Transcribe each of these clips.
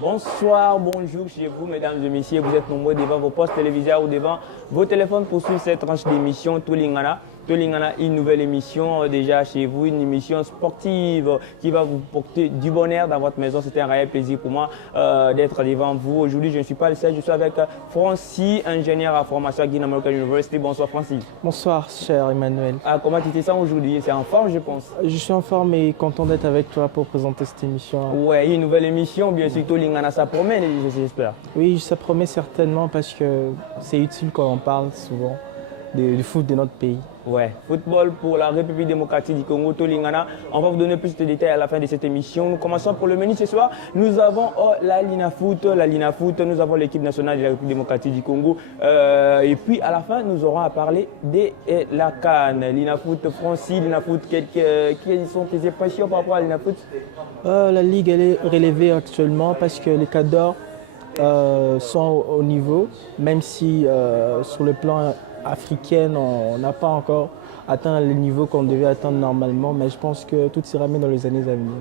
Bonsoir, bonjour chez vous, mesdames et messieurs. Vous êtes nombreux devant vos postes téléviseurs ou devant vos téléphones pour suivre cette tranche d'émission Tolingana. Tolingana, une nouvelle émission déjà chez vous, une émission sportive qui va vous porter du bonheur dans votre maison. C'est un réel plaisir pour moi d'être devant vous. Aujourd'hui, je ne suis pas le seul, je suis avec Francis, ingénieur à formation à Guinea American University. Bonsoir Francis. Bonsoir, cher Emmanuel. Comment tu te sens aujourd'hui? C'est en forme, je pense. Je suis en forme et content d'être avec toi pour présenter cette émission. Ouais, une nouvelle émission, bien sûr, Tolingana, ça promet, j'espère. Oui, ça promet certainement parce que c'est utile quand on parle souvent du foot de notre pays. Ouais, football pour la République démocratique du Congo, Tolingana. On va vous donner plus de détails à la fin de cette émission. Nous commençons pour le menu ce soir. Nous avons la Lina Foot, nous avons l'équipe nationale de la République démocratique du Congo. Et puis à la fin, nous aurons à parler de la CAN. Lina Foot, Francis, Lina Foot, quelles sont tes impressions par rapport à Lina Foot? La Ligue elle est relevée actuellement parce que les cadors sont au niveau, même si sur le plan africaine, on n'a pas encore atteint le niveau qu'on devait atteindre normalement, mais je pense que tout ira bien dans les années à venir.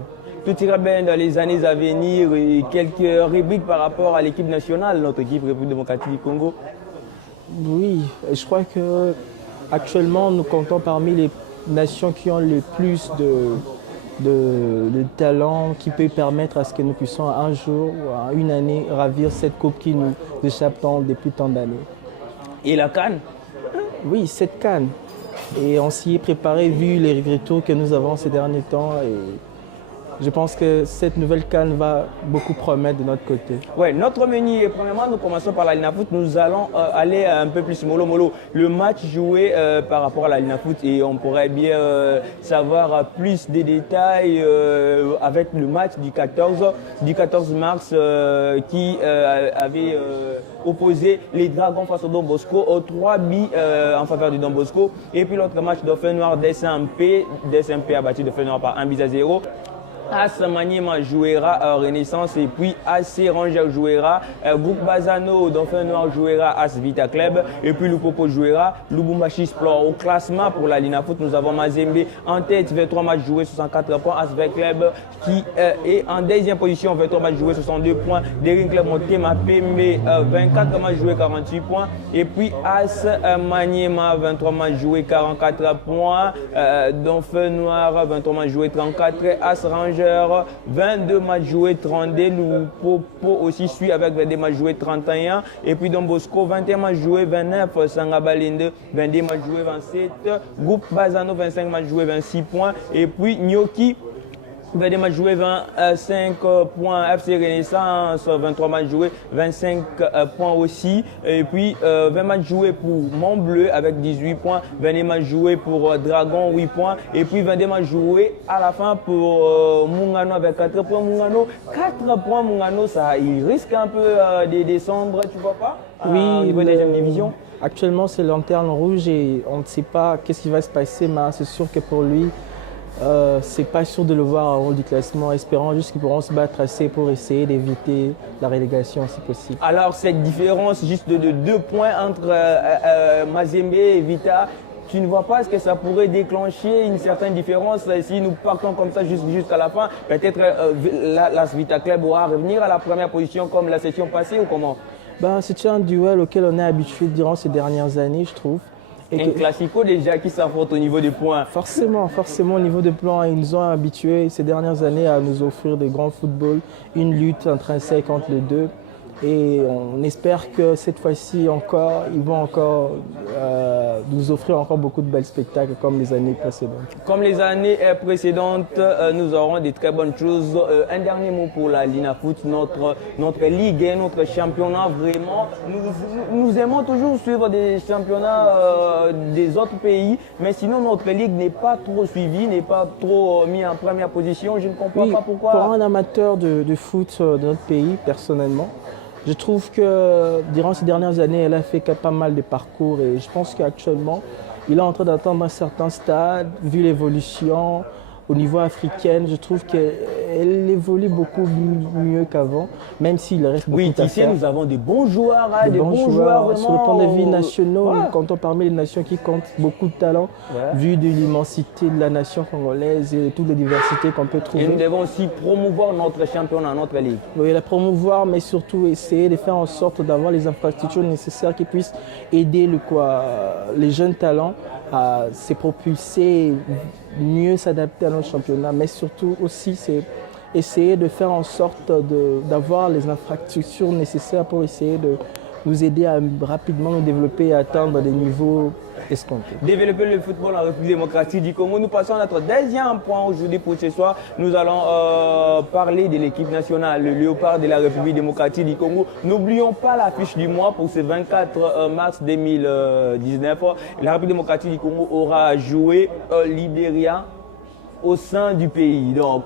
Tout ira bien dans les années à venir et quelques rubriques par rapport à l'équipe nationale, notre équipe République démocratique du Congo. Oui, je crois que actuellement nous comptons parmi les nations qui ont le plus de talent qui peut permettre à ce que nous puissions un jour ou une année ravir cette coupe qui nous échappe depuis tant d'années. Et la CAN? Oui, cette CAN. Et on s'y est préparé vu les retours que nous avons ces derniers temps. Et je pense que cette nouvelle CAN va beaucoup promettre de notre côté. Ouais, notre menu, premièrement, nous commençons par la Lina Foot. Nous allons aller un peu plus mollo. Le match joué par rapport à la Lina Foot et on pourrait bien savoir plus de détails avec le match du 14 mars qui avait opposé les Dragons face au Don Bosco aux 3 buts en faveur du Don Bosco. Et puis l'autre match, Dauphin Noir DSMP a battu Dauphin Noir par 1-0. AS Maniema jouera Renaissance et puis AC Ranger jouera Groupe Bazano, Dauphin Noir jouera AS Vita Club et puis Lupopo jouera Lubumbashi Sport. Au classement pour la Lina Foot, nous avons Mazembe en tête, 23 matchs joués, 64 points. AS Vita Club qui est en deuxième position, 23 matchs joués, 62 points. Daring Club Motema Pembe, 24 matchs joués, 48 points. Et puis AS Maniema, 23 matchs joués, 44 points. Dauphin Noir, 23 matchs joués, 34. AS Ranger 22 matchs joués, 32. Lupopo aussi suit avec 22 matchs joués, 31. Et puis Don Bosco, 21 matchs joués, 29. Sangabalinde, 22 matchs joués, 27. Groupe Bazano, 25 matchs joués, 26 points. Et puis Nyoki, 22 matchs joués, 25 points. FC Renaissance, 23 matchs joués, 25 points aussi. Et puis 20 matchs joués pour Montbleu avec 18 points. 22 matchs joués pour Dragon, 8 points. Et puis 22 matchs joués à la fin pour Mungano avec 4 points. Mungano, 4 points. Mungano, ça, il risque un peu de descendre, tu vois pas? Oui, au niveau de la deuxième division. Actuellement, c'est lanterne rouge et on ne sait pas qu'est-ce qui va se passer, mais c'est sûr que pour lui, c'est pas sûr de le voir en haut du classement, espérant juste qu'ils pourront se battre assez pour essayer d'éviter la relégation si possible. Alors cette différence juste de 2 points entre Mazembe et Vita, tu ne vois pas ce que ça pourrait déclencher une certaine différence si nous partons comme ça jusqu'à la fin? Peut-être l'AS Vita Club va revenir à la première position comme la session passée ou comment? C'est un duel auquel on est habitué durant ces dernières années, je trouve. Un classico déjà qui s'affronte au niveau des points. Forcément au niveau des points, ils nous ont habitués ces dernières années à nous offrir des grands footballs, une lutte intrinsèque entre les deux. Et on espère que cette fois-ci encore, ils vont encore nous offrir encore beaucoup de belles spectacles comme les années précédentes. Comme les années précédentes, nous aurons des très bonnes choses. Un dernier mot pour la Linafoot, notre ligue et notre championnat. Vraiment, nous aimons toujours suivre des championnats des autres pays, mais sinon notre ligue n'est pas trop suivie, n'est pas trop mise en première position. Je ne comprends pas pourquoi. Pour un amateur de foot de notre pays, personnellement, je trouve que durant ces dernières années, elle a fait pas mal de parcours et je pense qu'actuellement, il est en train d'atteindre un certain stade, vu l'évolution au niveau africain. Je trouve qu'elle évolue beaucoup mieux qu'avant, même s'il reste beaucoup à faire. Nous avons des bons joueurs, des bons joueurs vraiment, sur le plan de vue nationaux. Ouais. Nous comptons parmi les nations qui comptent beaucoup de talent, vu de l'immensité de la nation congolaise et de toute la diversité qu'on peut trouver. Et nous devons aussi promouvoir notre championnat, notre ligue. Oui, la promouvoir, mais surtout essayer de faire en sorte d'avoir les infrastructures nécessaires qui puissent aider les jeunes talents à se propulser, mieux s'adapter à notre championnat, mais surtout aussi c'est essayer de faire en sorte d'avoir les infrastructures nécessaires pour essayer de nous aider à rapidement nous développer et atteindre des niveaux escomptés. Développer le football en République démocratique du Congo. Nous passons à notre deuxième point aujourd'hui pour ce soir. Nous allons parler de l'équipe nationale, le Léopard de la République démocratique du Congo. N'oublions pas l'affiche du mois pour ce 24 mars 2019. La République démocratique du Congo aura joué Libéria au sein du pays. Donc,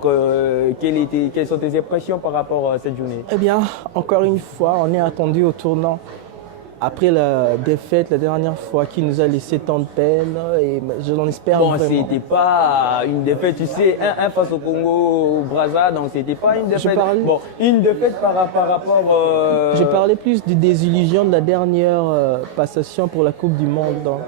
quelles sont tes impressions par rapport à cette journée? Eh bien, encore une fois, on est attendu au tournant. Après la défaite la dernière fois qui nous a laissé tant de peine, et je l'en espère vraiment. Bon, c'était pas une défaite, tu sais, 1 face au Congo, au Brazza, donc c'était pas une défaite. Bon, une défaite par rapport... Je parlais plus des désillusions de la dernière passation pour la Coupe du Monde. Donc,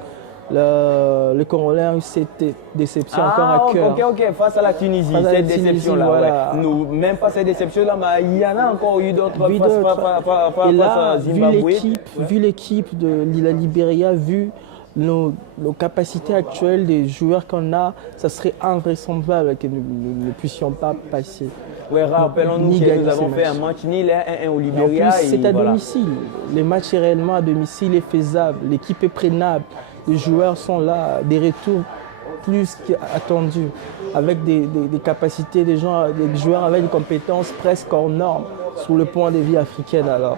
le Congolais a eu cette déception encore à cœur. Ok, face à la Tunisie, cette déception-là. Voilà. Ouais. Nous, même pas cette déception-là, mais il y en a encore eu d'autres face à Zimbabwe. Vu l'équipe de la Libéria, vu nos capacités actuelles des joueurs qu'on a, ça serait invraisemblable que nous ne puissions pas passer. Oui, rappelons-nous que nous avons fait un match nul 1-1 au Libéria. En plus, c'est à domicile. Le match est réellement à domicile, est faisable. L'équipe est prenable. Les joueurs sont là, des retours plus qu'attendus, avec des capacités, des joueurs avec des compétences presque hors normes sur le point de vue africain. Alors,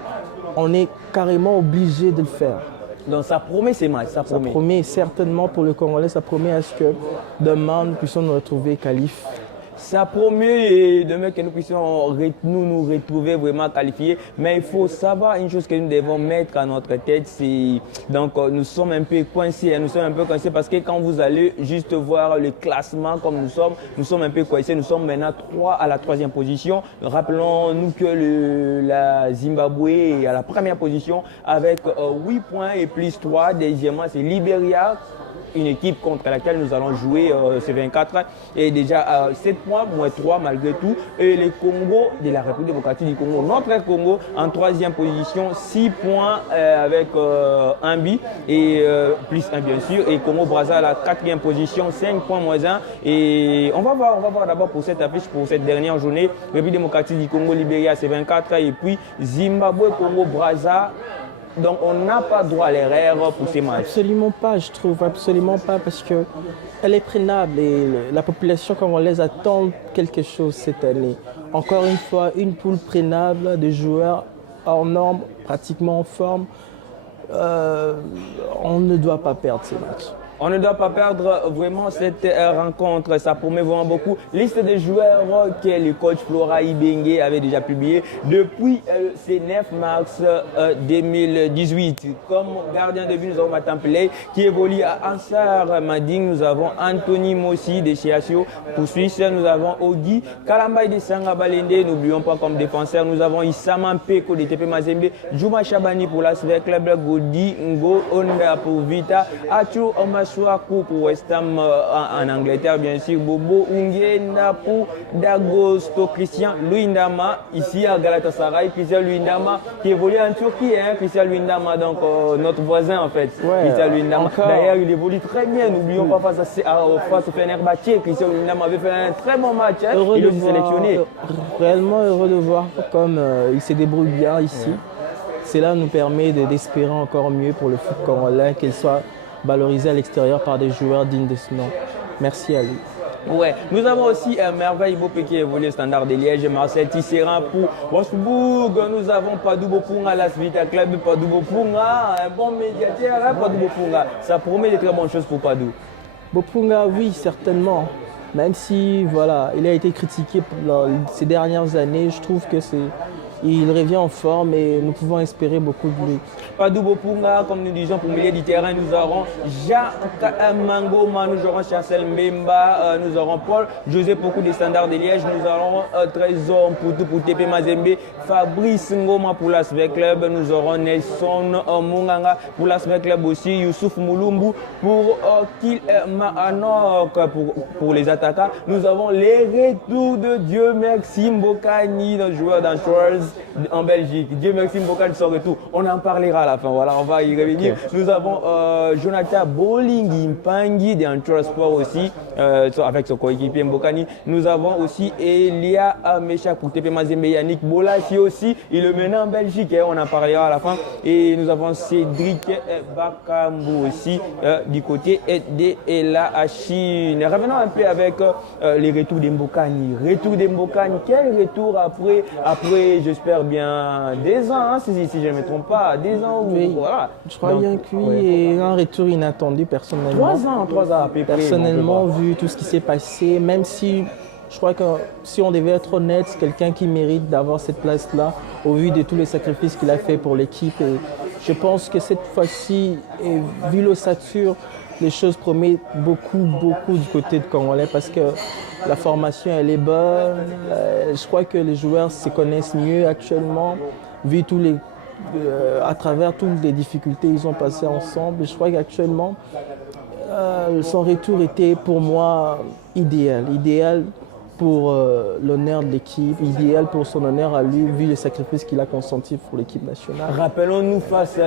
on est carrément obligé de le faire. Donc ça promet ces matchs, ça promet. Ça promet certainement pour le Congolais, ça promet à ce que demain nous puissions nous retrouver qualifs. Ça promet et demain que nous puissions nous retrouver vraiment qualifiés. Mais il faut savoir une chose que nous devons mettre à notre tête, c'est donc nous sommes un peu coincés. Nous sommes un peu coincés parce que quand vous allez juste voir le classement comme nous sommes un peu coincés. Nous sommes maintenant 3 à la 3e position. Rappelons-nous que la Zimbabwe est à la première position avec 8 points et plus 3. Deuxièmement, c'est Libéria, une équipe contre laquelle nous allons jouer ce 24 et déjà 7 points, moins 3 malgré tout. Et le Congo de la République démocratique du Congo, notre Congo en 3e position, 6 points avec 1 but et plus 1 bien sûr. Et Congo Brazza à la 4e position, 5 points moins 1. Et on va voir d'abord pour cette affiche, pour cette dernière journée. République démocratique du Congo, Libéria c'est 24 et puis Zimbabwe, Congo Brazza. Donc on n'a pas droit à l'erreur pour ces matchs. Absolument pas, je trouve, absolument pas, parce qu'elle est prenable et la population congolaise attend quelque chose cette année. Encore une fois, une poule prenable de joueurs hors normes, pratiquement en forme. On ne doit pas perdre ces matchs. On ne doit pas perdre vraiment cette rencontre, ça promet vraiment beaucoup. Liste des joueurs que le coach Flora Ibenge avait déjà publié depuis ce 9 mars 2018. Comme gardien de but, nous avons Matamplay qui évolue à Ansar Mading. Nous avons Anthony Mossi de chez Asio. Pour Suisse, nous avons Ogi Kalambay de Sanga Balende. N'oublions pas comme défenseur, nous avons Issama Mpeko de TP Mazembe. Juma Chabani pour l'ASVEC Club, Godi Ngo Onda pour Vita. Achu Omaswaku pour West Ham en Angleterre, bien sûr. Bobo Ungenda pour Dagosto. Christian Luindama ici à Galatasaray. Christian Luindama qui évolue en Turquie. Christian Luindama, donc notre voisin en fait. Ouais, Christian Luindama. D'ailleurs, il évolue très bien. N'oublions pas face au Fenerbahçe. Christian Luindama avait fait un très bon match. Il est aussi sélectionné. Réellement heureux de voir comme il se débrouille bien ici. Cela nous permet d'espérer encore mieux pour le foot congolais, qu'il soit valorisé à l'extérieur par des joueurs dignes de ce nom. Merci à lui. Ouais, nous avons aussi Merveille Bopé qui évolue au Standard de Liège, Marcel Tisserand pour Wolfsburg, nous avons Padou Bopunga, Las Vita Club, Padou Bopunga, un bon médiateur, Padou Bopunga. Ça promet de très bonnes choses pour Padou. Bopunga, oui, certainement. Même si, voilà, il a été critiqué ces dernières années, je trouve que il revient en forme et nous pouvons espérer beaucoup de lui. Padou Bopunga, comme nous disons, pour milieu du terrain, nous aurons Jean Mangoma, nous aurons Chancel Mbemba, nous aurons Paul José Pokou des Standards de Liège, nous aurons Trésor pour TP Mazembe, Fabrice Ngoma pour l'Asvel Club, nous aurons Nelson Munganga pour l'Asvel Club aussi, Youssouf Moulumbu pour Kilmarnock pour les attaquants. Nous avons les retours de Dieu merci Mbokani, notre joueur d'Antroise en Belgique. Dieu merci Mbokani son retour. On en parlera à la fin, voilà, on va y revenir. Okay. Nous avons Jonathan Bolingi Mpangi d'Antroise Sport aussi, avec son coéquipier Mbokani. Nous avons aussi Elia Meshak pour TP Mazembe, Yannick Bolachi aussi, il le menait en Belgique, on en parlera à la fin. Et nous avons Cédric Bakambu aussi du côté de la Chine. Revenons un peu avec les retours d'Mbokani. Retour d'Mbokani, quel retour après j'espère bien 2 ans, hein, si je ne me trompe pas, 2 ans ou oui, voilà. Je crois bien que oui, et un retour inattendu personnellement. 3 ans à peu près. Personnellement, vu tout ce qui s'est passé, même si je crois que si on devait être honnête, c'est quelqu'un qui mérite d'avoir cette place-là au vu de tous les sacrifices qu'il a fait pour l'équipe. Et je pense que cette fois-ci, vu l'ossature, les choses promettent beaucoup du côté de Congolais parce que la formation elle est bonne. Je crois que les joueurs se connaissent mieux actuellement, vu à travers toutes les difficultés qu'ils ont passées ensemble. Je crois qu'actuellement, son retour était pour moi idéal pour l'honneur de l'équipe, idéal pour son honneur à lui, vu les sacrifices qu'il a consentis pour l'équipe nationale. Rappelons-nous face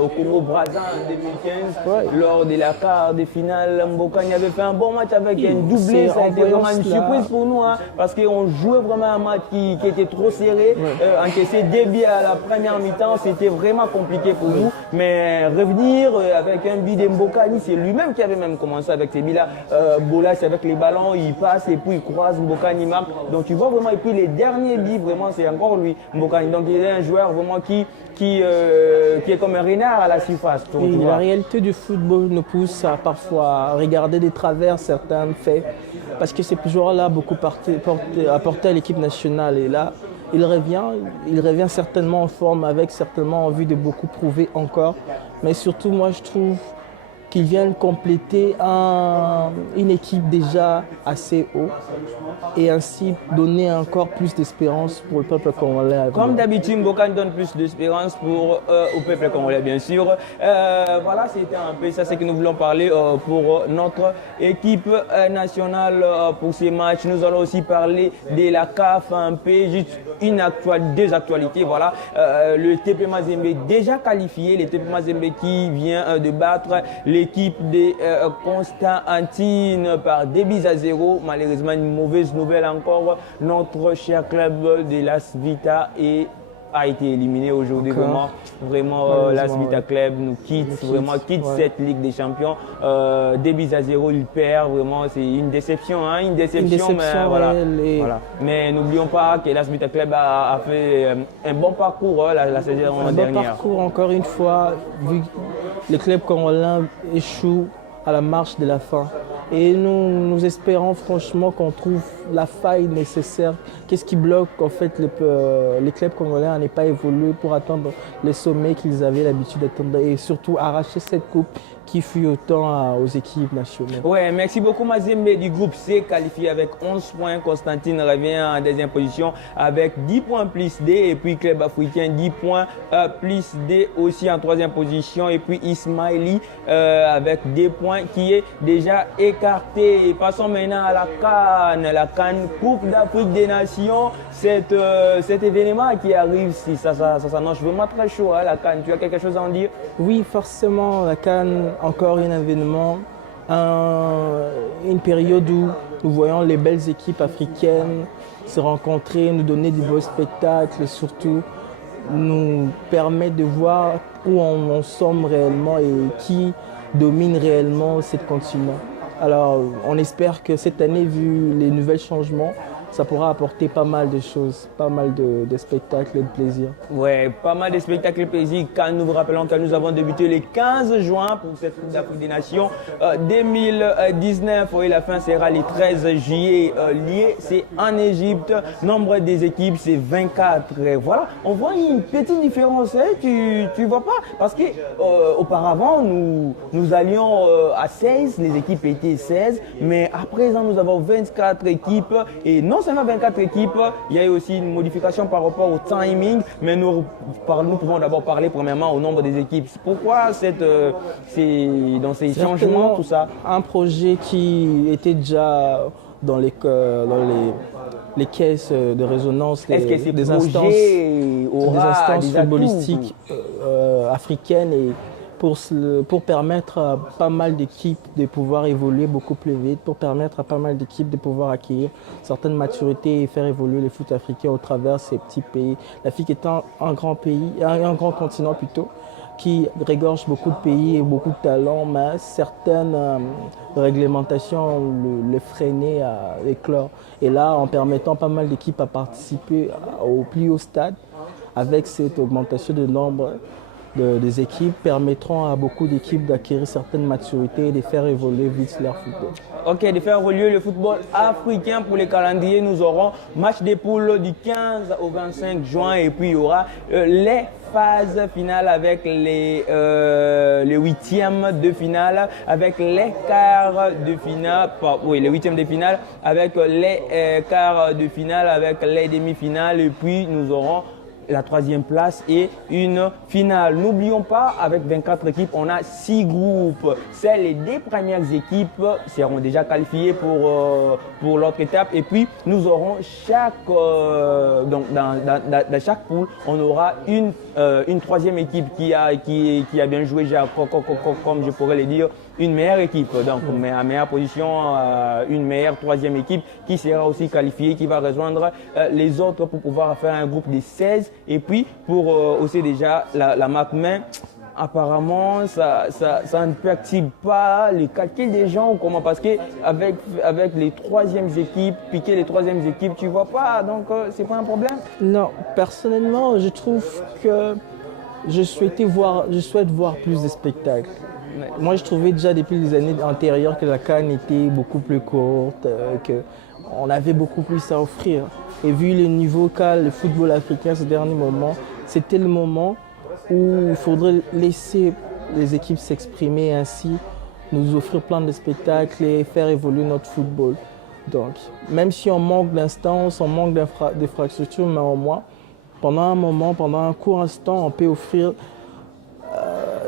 au Congo-Brazza en 2015, lors de la quart de finale, Mbokani avait fait un bon match avec un doublé. Ça a été vraiment une surprise pour nous, hein, parce qu'on jouait vraiment un match qui était trop serré. Encaisser 2 buts à la première mi-temps, c'était vraiment compliqué pour nous. Mais revenir avec un but de Mbokani, c'est lui-même qui avait même commencé avec ces buts-là. Bolas avec les ballons, il passe et puis il croise Mbokani marque. Donc tu vois vraiment, et puis les derniers buts, vraiment c'est encore lui, Mbokani. Donc il est un joueur vraiment qui est comme un renard à la surface. Oui, la réalité du football nous pousse à parfois regarder de travers certains faits, parce que ces joueurs-là beaucoup apporté à l'équipe nationale. Et là, il revient certainement en forme, avec certainement envie de beaucoup prouver encore. Mais surtout, moi je trouve qu'ils viennent compléter une équipe déjà assez haut et ainsi donner encore plus d'espérance pour le peuple congolais. Comme d'habitude, Mbokani donne plus d'espérance au peuple congolais, bien sûr. Voilà, c'était un peu ça, c'est que nous voulons parler pour notre équipe nationale pour ces matchs. Nous allons aussi parler de la CAF un peu, juste deux actualités. Voilà, le TP Mazembe déjà qualifié, le TP Mazembe qui vient de battre l'équipe de Constantine par 2-0. Malheureusement, une mauvaise nouvelle encore. Notre cher club de Las Vita a été éliminé aujourd'hui. Vraiment, Las Vita Club nous quitte cette Ligue des Champions. 2-0, il perd. Vraiment, c'est une déception. Hein, une déception mais voilà. Mais n'oublions pas que Las Vita Club a fait un bon parcours la saison dernière. Un bon parcours, encore une fois, vu que le club congolais échoue à la marche de la fin. Et nous espérons franchement qu'on trouve la faille nécessaire. Qu'est-ce qui bloque en fait les clubs congolais à ne pas évoluer pour atteindre les sommets qu'ils avaient l'habitude d'atteindre et surtout arracher cette coupe qui fut autant aux équipes nationales. Ouais, merci beaucoup Mazembe du groupe C qualifié avec 11 points. Constantine revient en deuxième position avec 10 points plus D et puis Club Africain 10 points plus D aussi en troisième position et puis Ismaili avec des points qui est déjà écarté. Et passons maintenant à la CAN Coupe d'Afrique des Nations. Cet événement qui arrive, si ça s'annonce vraiment très chaud, hein, la CAN. Tu as quelque chose à en dire? Oui, forcément, la CAN, encore un événement, une période où nous voyons les belles équipes africaines se rencontrer, nous donner du beau spectacle et surtout nous permettre de voir où on sommes réellement et qui domine réellement ce continent. Alors, on espère que cette année, vu les nouveaux changements, ça pourra apporter pas mal de choses, pas mal de spectacles et de plaisir. Ouais, pas mal de spectacles et plaisirs. Quand nous vous rappelons que nous avons débuté le 15 juin pour cette Coupe d'Afrique des Nations 2019. Oui, la fin sera le 13 juillet. Lié, c'est en Égypte. Nombre des équipes, c'est 24. Et voilà, on voit une petite différence. Hein? Tu vois pas? Parce que auparavant, nous allions à 16, les équipes étaient 16. Mais à présent, nous avons 24 équipes. Et non seulement 24 équipes, il y a eu aussi une modification par rapport au timing, mais nous pouvons d'abord parler premièrement au nombre des équipes. Pourquoi dans ces changements, tout ça? Un projet qui était déjà dans les caisses de résonance des instances footballistiques africaines et pour permettre à pas mal d'équipes de pouvoir évoluer beaucoup plus vite, pour permettre à pas mal d'équipes de pouvoir acquérir certaines maturités et faire évoluer le foot africain au travers de ces petits pays. L'Afrique étant un grand pays, un grand continent plutôt, qui regorge beaucoup de pays et beaucoup de talents, mais certaines réglementations le freinaient à éclore. Et là, en permettant pas mal d'équipes à participer au plus haut stade, avec cette augmentation de nombre des équipes, permettront à beaucoup d'équipes d'acquérir certaines maturités et de faire évoluer vite leur football. Ok, de faire évoluer le football africain. Pour les calendriers, nous aurons match des poules du 15 au 25 juin et puis il y aura les phases finales avec les huitièmes de finale, avec les quarts de finale, les huitièmes de finale, avec les quarts de finale, avec les demi-finales et puis nous aurons la troisième place et une finale. N'oublions pas, avec 24 équipes, on a 6 groupes. Les 2 premières équipes seront déjà qualifiées pour l'autre étape. Et puis, nous aurons donc dans chaque poule, on aura une troisième équipe qui a bien joué, comme je pourrais le dire, une meilleure équipe. Donc, à meilleure position, une meilleure troisième équipe qui sera aussi qualifiée, qui va rejoindre les autres pour pouvoir faire un groupe de 16. Et puis, pour aussi déjà la marque main, apparemment, ça ne perturbe pas le calcul des gens ou comment? Parce que avec les troisièmes équipes, piquer les troisièmes équipes, tu vois pas, donc c'est pas un problème? Non, personnellement, je trouve que je souhaite voir plus de spectacles. Moi, je trouvais déjà depuis les années antérieures que la CAN était beaucoup plus courte, qu'on avait beaucoup plus à offrir. Et vu le niveau qu'a le football africain ces derniers moments, c'était le moment où il faudrait laisser les équipes s'exprimer ainsi, nous offrir plein de spectacles et faire évoluer notre football. Donc, même si on manque d'instances, on manque d'infrastructures, mais au moins, pendant un moment, pendant un court instant, on peut offrir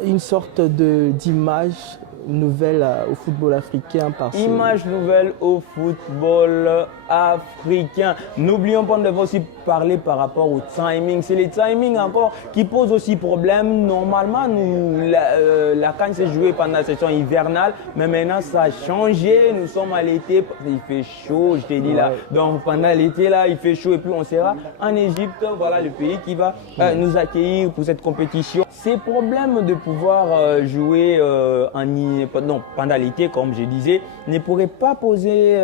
une sorte d'image nouvelle au football africain. Image nouvelle au football africain. N'oublions pas de aussi parler par rapport au timing. C'est les timings encore qui posent aussi problème. Normalement, la CAN s'est jouée pendant la saison hivernale, mais maintenant ça a changé. Nous sommes à l'été, il fait chaud, je t'ai dit là. Donc pendant l'été là, il fait chaud et puis on sera en Égypte. Voilà le pays qui va nous accueillir pour cette compétition. Ces problèmes de pouvoir jouer pendant l'été, comme je disais, ne pourraient pas poser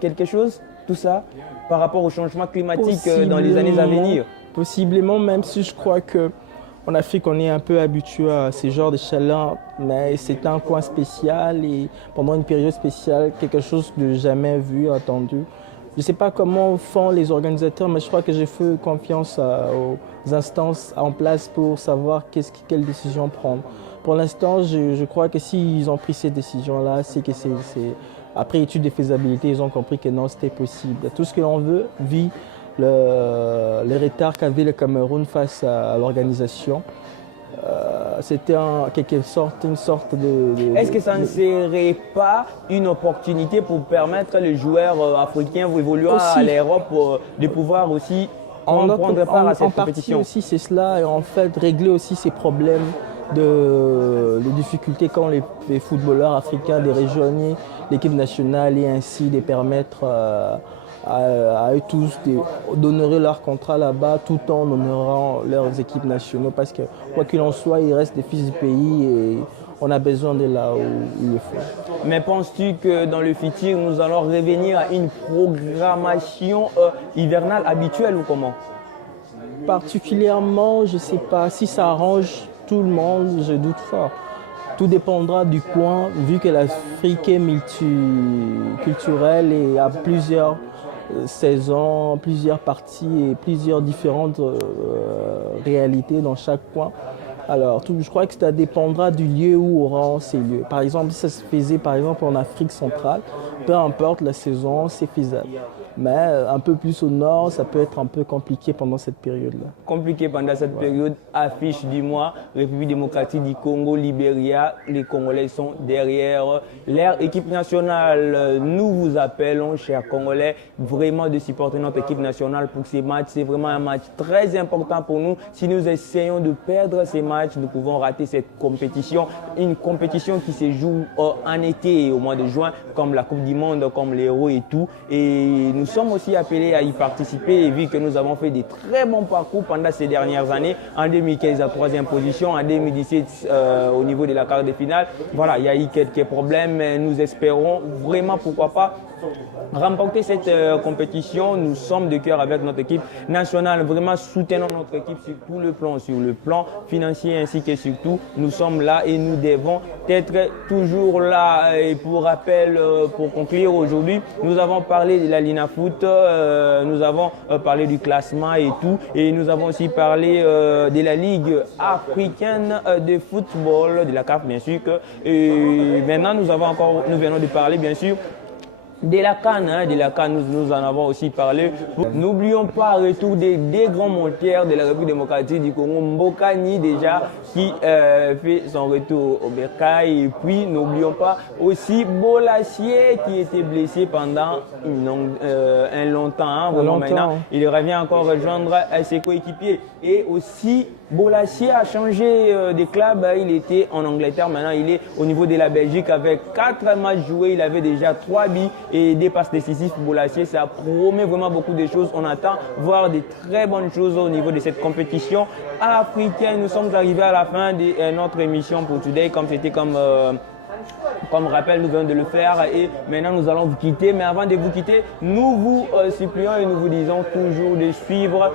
quelque chose, tout ça, par rapport au changement climatique dans les années à venir? Possiblement, même si je crois qu'en Afrique, on est un peu habitué à ce genre de chaleur, mais c'est un coin spécial et pendant une période spéciale, quelque chose de jamais vu, entendu. Je ne sais pas comment font les organisateurs, mais je crois que j'ai fait confiance aux instances en place pour savoir quelle décision prendre. Pour l'instant, je crois que s'ils ont pris cette décision-là, c'est que après étude de faisabilité, ils ont compris que non, c'était possible. Tout ce que l'on veut, vu le retard qu'avait le Cameroun face à l'organisation, c'était en quelque sorte une sorte de... Est-ce que ça ne serait pas une opportunité pour permettre les joueurs africains évoluant à l'Europe de pouvoir aussi prendre part à cette compétition? En partie aussi, c'est cela, et en fait, régler aussi ces problèmes de difficultés qu'ont les footballeurs africains, des régionnés, l'équipe nationale, et ainsi de permettre à eux tous d'honorer leur contrat là-bas tout en honorant leurs équipes nationales, parce que quoi qu'il en soit, ils restent des fils du pays et on a besoin de là où il le faut. Mais penses-tu que dans le futur, nous allons revenir à une programmation hivernale habituelle ou comment? Particulièrement, je ne sais pas si ça arrange tout le monde, je doute fort. Tout dépendra du coin, vu que l'Afrique est multiculturelle et a plusieurs saisons, plusieurs parties et plusieurs différentes réalités dans chaque coin. Alors, je crois que ça dépendra du lieu où auront ces lieux. Par exemple, si ça se faisait par exemple en Afrique centrale, peu importe la saison, c'est faisable. Mais un peu plus au nord, ça peut être un peu compliqué pendant cette période-là. Compliqué pendant cette période, affiche du mois, République démocratique du Congo, Libéria, les Congolais sont derrière leur équipe nationale. Nous vous appelons, chers Congolais, vraiment de supporter notre équipe nationale pour ces matchs. C'est vraiment un match très important pour nous. Si nous essayons de perdre ces matchs, nous pouvons rater cette compétition. Une compétition qui se joue en été et au mois de juin, comme la Coupe du Monde, comme l'Euro et tout. Et nous sommes aussi appelés à y participer et vu que nous avons fait des très bons parcours pendant ces dernières années. En 2015, à 3e position, en 2017, au niveau de la quart de finale. Voilà, il y a eu quelques problèmes, mais nous espérons vraiment, pourquoi pas, remporter cette compétition. Nous sommes de cœur avec notre équipe nationale. Vraiment, soutenons notre équipe sur le plan financier ainsi que surtout, nous sommes là et nous devons être toujours là. Et pour rappel, pour conclure aujourd'hui, nous avons parlé de la Linafoot, nous avons parlé du classement et tout, et nous avons aussi parlé de la Ligue africaine de football, de la CAF bien sûr. Et maintenant, nous venons de parler bien sûr de la CAN, nous en avons aussi parlé. N'oublions pas le retour des grands monteurs de la République démocratique du Congo, Mbokani déjà, qui fait son retour au Bercail. Et puis, n'oublions pas aussi Bolassier qui était blessé pendant un longtemps. Maintenant, il revient encore rejoindre ses coéquipiers. Et aussi, Bolassier a changé de club, il était en Angleterre, maintenant il est au niveau de la Belgique avec 4 matchs joués, il avait déjà 3 buts et des passes décisives pour Bolassier. Ça promet vraiment beaucoup de choses, on attend voir de très bonnes choses au niveau de cette compétition africaine. Nous sommes arrivés à la fin de notre émission pour Today, comme rappel, nous venons de le faire et maintenant nous allons vous quitter. Mais avant de vous quitter, nous vous supplions et nous vous disons toujours de suivre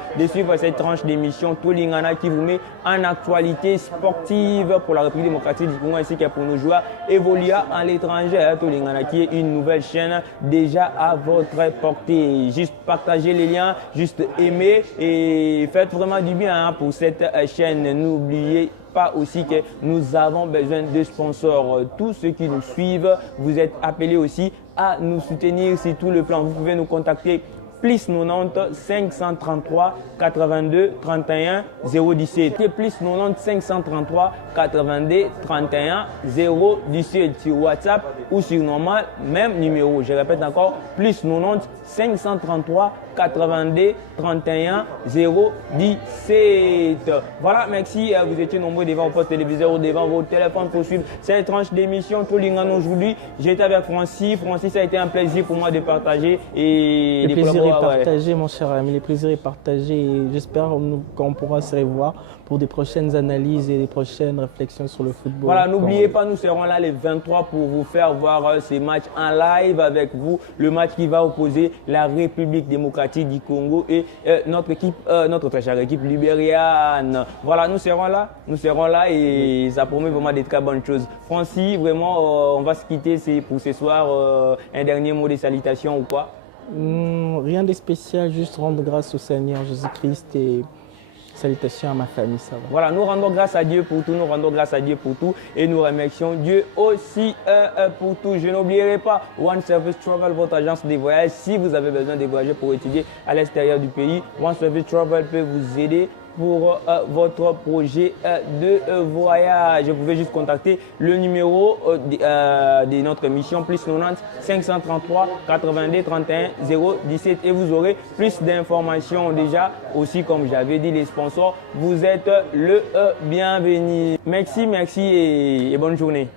cette tranche d'émission Tolingana qui vous met en actualité sportive pour la République démocratique du Congo ainsi que pour nos joueurs évoluant à l'étranger. Tolingana qui est une nouvelle chaîne déjà à votre portée. Juste partagez les liens, juste aimez et faites vraiment du bien pour cette chaîne. N'oubliez pas aussi que nous avons besoin de sponsors. Tous ceux qui nous suivent, vous êtes appelés aussi à nous soutenir sur tout le plan. Vous pouvez nous contacter plus 90 533 82 31 017. Plus 90 533 82 31 017 sur WhatsApp ou sur normal, même numéro. Je répète encore, plus 90 533 82 31 017. Voilà, merci. Vous étiez nombreux devant vos postes téléviseurs ou devant vos téléphones pour suivre cette tranche d'émission Tolingana aujourd'hui. J'étais avec Francis. Francis, ça a été un plaisir pour moi de partager et le plaisir est partagé, mon cher ami. Le plaisir est partagé et j'espère qu'on pourra se revoir pour des prochaines analyses et des prochaines réflexions sur le football. Voilà, n'oubliez pas, nous serons là les 23 pour vous faire voir ces matchs en live avec vous. Le match qui va opposer la République démocratique du Congo et notre très chère équipe libériane. Voilà, nous serons là et ça promet vraiment des très bonnes choses. Francis, vraiment, on va se quitter pour ce soir. Un dernier mot de salutation ou quoi? Rien de spécial, juste rendre grâce au Seigneur Jésus-Christ et salutations à ma famille, ça va. Voilà, nous rendons grâce à Dieu pour tout, et nous remercions Dieu aussi pour tout. Je n'oublierai pas One Service Travel, votre agence de voyage. Si vous avez besoin de voyager pour étudier à l'extérieur du pays, One Service Travel peut vous aider pour votre projet de voyage. Vous pouvez juste contacter le numéro de notre émission plus 90 533 82 31 017 et vous aurez plus d'informations. Déjà aussi, comme j'avais dit, les sponsors, vous êtes le bienvenu. Merci et bonne journée.